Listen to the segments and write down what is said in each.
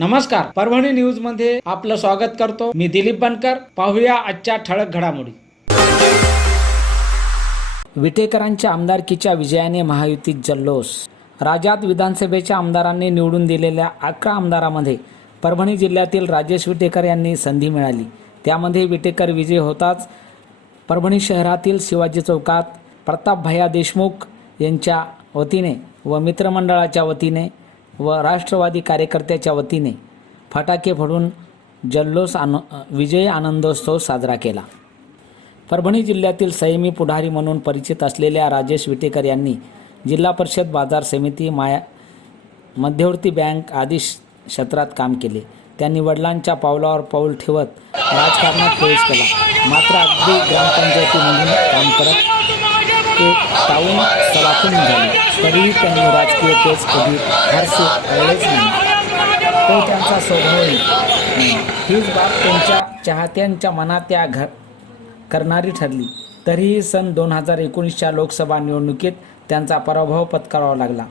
नमस्कार परभणी न्यूजमध्ये आपलं स्वागत करतो. मी दिलीप बनकर पाहूया आजच्या ठळक घडामोडी. विटेकरांच्या आमदारकीच्या विजयाने महायुतीत जल्लोष. राज्यात विधानसभेच्या आमदारांनी निवडून दिलेल्या अकरा आमदारामध्ये परभणी जिल्ह्यातील राजेश विटेकर यांनी संधी मिळाली. त्यामध्ये विटेकर विजय होताच परभणी शहरातील शिवाजी चौकात प्रतापभैया देशमुख यांच्या वतीने व मित्रमंडळाच्या वतीने व राष्ट्रवादी कार्यकर्त्याच्या वतीने फटाके फोडून जल्लोष आन विजय आनंदोत्सव साजरा केला. परभणी जिल्ह्यातील संयमी पुढारी म्हणून परिचित असलेल्या राजेश विटेकर यांनी जिल्हा परिषद बाजार समिती माया मध्यवर्ती बँक आदी श- क्षेत्रात काम केले. त्यांनी वडिलांच्या पावलावर पाऊल ठेवत राजकारणात प्रवेश केला. मात्र अगदी ग्रामपंचायतीमधून काम करत ते टाऊन सलाखून झाले तरीही त्यांनी राजकीय तेच कधी फारसे कळलेच नाही। तो त्यांचा स्वभावही नाही। हीच बाब त्यांच्या चाहत्यांच्या मनात त्या घर करणारी ठरली। तरीही सन दोन हजार एकोणीसच्या लोकसभा निवडणुकीत त्यांचा पराभव पत्करावा लागला।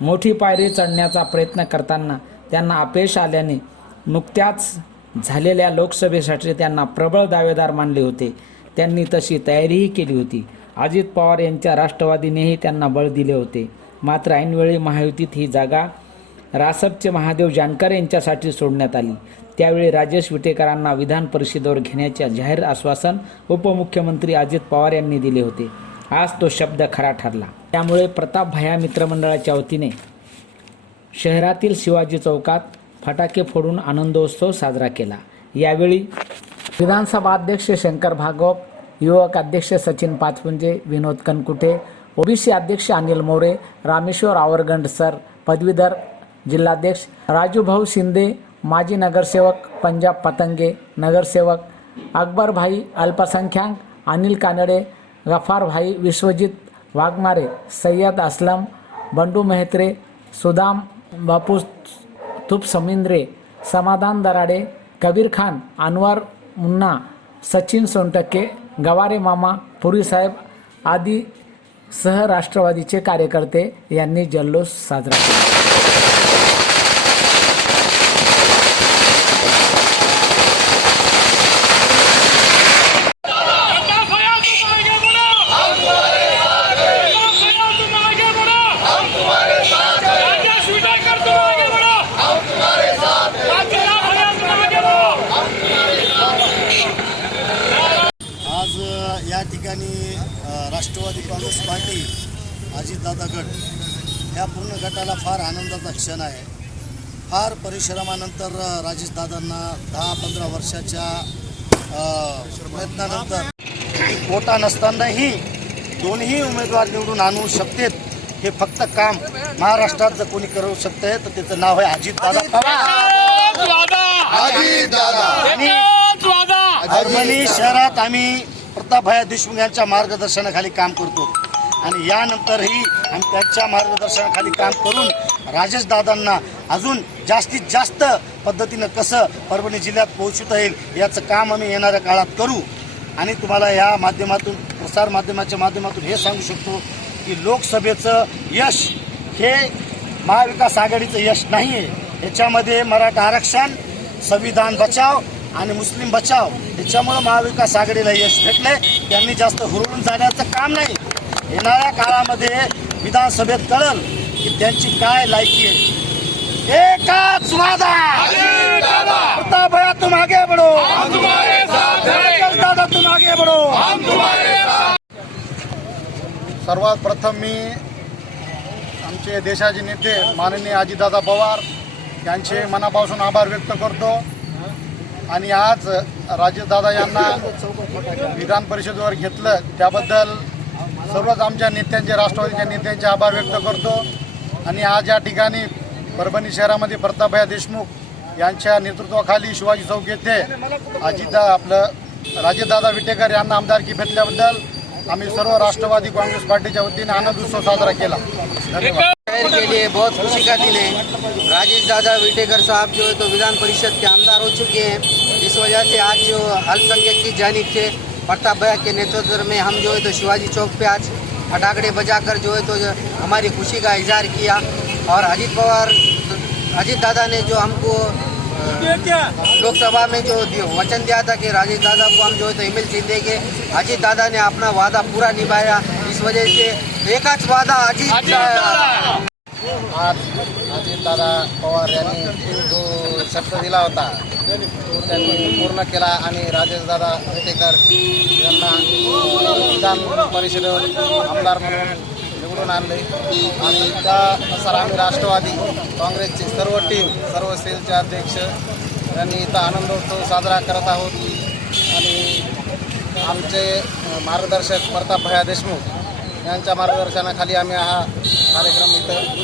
मोठी पायरी चढण्याचा प्रयत्न करताना त्यांना अपयश आल्याने नुकत्याच झालेल्या लोकसभेसाठी त्यांना प्रबळ दावेदार मानले होते। त्यांनी तशी तयारीही केली होती। अजित पवार यांच्या राष्ट्रवादीनेही त्यांना बळ दिले होते. मात्र ऐनवेळी महायुतीत ही जागा रासपचे महादेव जानकर यांच्यासाठी सोडण्यात आली. त्यावेळी राजेश विटेकरांना विधान परिषदेवर घेण्याचे जाहीर आश्वासन उपमुख्यमंत्री अजित पवार यांनी दिले होते. आज तो शब्द खरा ठरला. त्यामुळे प्रताप भया मित्रमंडळाच्या वतीने शहरातील शिवाजी चौकात फटाके फोडून आनंदोत्सव साजरा केला. यावेळी विधानसभा अध्यक्ष शंकर भागवत युवक अध्यक्ष सचिन पाचपुंजे विनोद कनकुटे ओबीसी अध्यक्ष अनिल मोरे रामेश्वर आवरगंड सर पदवीधर जिल्हाध्यक्ष राजूभाऊ शिंदे माजी नगरसेवक पंजाब पतंगे नगरसेवक अकबरभाई अल्पसंख्याक अनिल कानडे गफारभाई विश्वजित वाघमारे सय्यद असलम बंडू मेहत्रे सुदाम बापू तुप समिंद्रे समाधान दराडे कबीर खान अनवर मुन्ना सचिन सोनटक्के गवारे मामा पुरीसाहेब आदी सह राष्ट्रवादीचे कार्यकर्ते यांनी जल्लोष साजरा केला अड्डा भया तुम आगे बढ़ो हम तुम्हारे साथ हैं भया तुम आगे बढ़ो हम तुम्हारे साथ हैं राजेश विटाकर तुम आगे बढ़ो हम तुम्हारे साथ हैं अड्डा भया तुम आगे बढ़ो आज अ, या ठिकाणी राष्ट्रवादी काँग्रेस पार्टी अजितदादा गट या पूर्ण गटाला फार आनंदाचा क्षण आहे. फार परिश्रमानंतर राजेशदादांना दहा पंधरा वर्षाच्या प्रयत्नानंतर कोटा नसतानाही दोन्ही उमेदवार निवडून आणू शकतेत हे फक्त काम महाराष्ट्रात जर कोणी करू शकते तर त्याचं नाव आहे अजितदादा. पवार आणि परभणी शहरात आम्ही प्रतापभाया देशमुख यांच्या मार्गदर्शनाखाली काम करतो. आणि यानंतरही आम्ही त्यांच्या मार्गदर्शनाखाली काम करून राजेश दादांना अजून जास्तीत जास्त पद्धतीनं कसं परभणी जिल्ह्यात पोहोचवता येईल याचं काम आम्ही येणाऱ्या काळात करू. आणि तुम्हाला या माध्यमातून प्रसार माध्यमाच्या माध्यमातून हे सांगू शकतो की लोकसभेचं यश हे महाविकास आघाडीचं यश नाही आहे याच्यामध्ये मराठा आरक्षण संविधान बचाव आणि मुस्लिम बचाव याच्यामुळं महाविकास आघाडीला यश भेटले त्यांनी जास्त हुरळून जाण्याचं काम नाही. येणाऱ्या काळामध्ये विधानसभेत कळल की त्यांची काय लायकी आहे. एकाच वादा! प्रतापया तुम आगे बढ़ो दादा तुम आगे बढ़ो सर्वात प्रथम मी आमचे देशाचे नेते माननीय अजितदादा पवार यांचे मनापासून आभार व्यक्त करतो. आणि आज राजेशदादा यांना विधान परिषदेवर घेतलं त्याबद्दल सर्वच आमच्या नेत्यांचे राष्ट्रवादीच्या नेत्यांचे आभार व्यक्त करतो. आणि आज या ठिकाणी परभणी शहरामध्ये प्रतापभाया देशमुख यांच्या नेतृत्वाखाली शिवाजी चौक येथे अजितदा आपलं राजेदादा विटेकर यांना आमदारकी भेटल्याबद्दल आम्ही सर्व राष्ट्रवादी काँग्रेस पार्टीच्या वतीने आनंद उत्सव साजरा केला. धन्यवाद. के लिए बहुत खुशी का दिन है राजेश दादा विटेकर साहब जो है तो विधान परिषद के आमदार हो चुके हैं. जिस वजह से आज जो अल्पसंख्यक की जानिब से प्रताप भैया के नेतृत्व में हम जो है तो शिवाजी चौक पे आज फटाकड़े बजाकर जो है तो हमारी खुशी का इजहार किया और अजीत पवार अजीत दादा ने जो हमको लोकसभा में जो दिया- वचन दिया था कि राजेश दादा को हम जो है तो एमएलसी देंगे। अजीत दादा ने अपना वादा पूरा निभाया। इस वजह से एक वादा अजीत आज अजितदादा पवार यांनी जो शब्द दिला होता तो त्यांनी पूर्ण केला आणि राजेशदादा विटेकर यांना विधान परिषदेवर आमदार म्हणून निवडून आणले. आणि त्यानुसार आम्ही राष्ट्रवादी काँग्रेसची सर्व टीम सर्व सेलचे अध्यक्ष यांनी इथं आनंदोत्सव साजरा करत आहोत. आणि आमचे मार्गदर्शक प्रतापभया देशमुख यांच्या मार्गदर्शनाखाली आम्ही हा कार्यक्रम इथं